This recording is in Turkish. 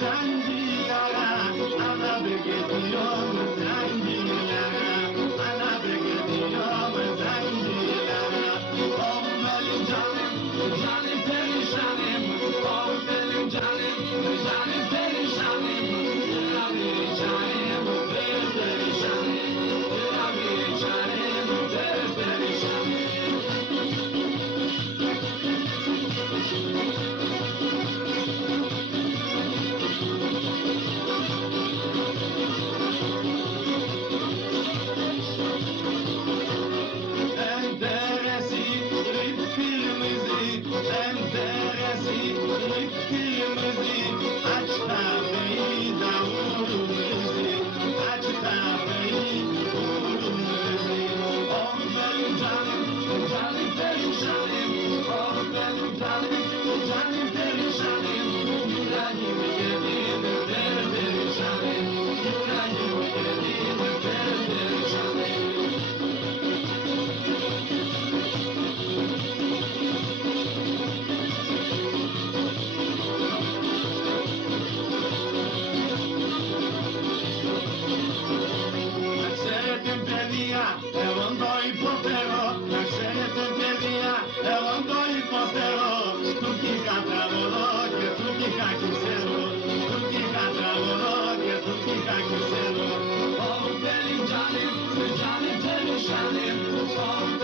Zangillara, ana bekliyorum zangillara, ana bekliyorum zangillara. Oh benim canım, canım perişanım, oh benim canım, canım perişanım, abi canım perişanım, abi canım perişanım. Enderesi ip kırmızı, enderesi ip kırmızı. Aç kapıyı da vurun bizi, aç kapıyı vurun bizi. Oh benim canım, canım perişanım, oh benim canım, canım perişanım. Yüreğim yedim perişanım, yüreğim yedim perişanım. Naxere παιδιά, εγώ το υποφέρω. Naxere παιδιά, εγώ το υποφέρω. Του είχα τραγωδό και του είχα ξέρω. Του είχα τραγωδό και του είχα ξέρω. Oh, benim canım, canım perişanım. Oh,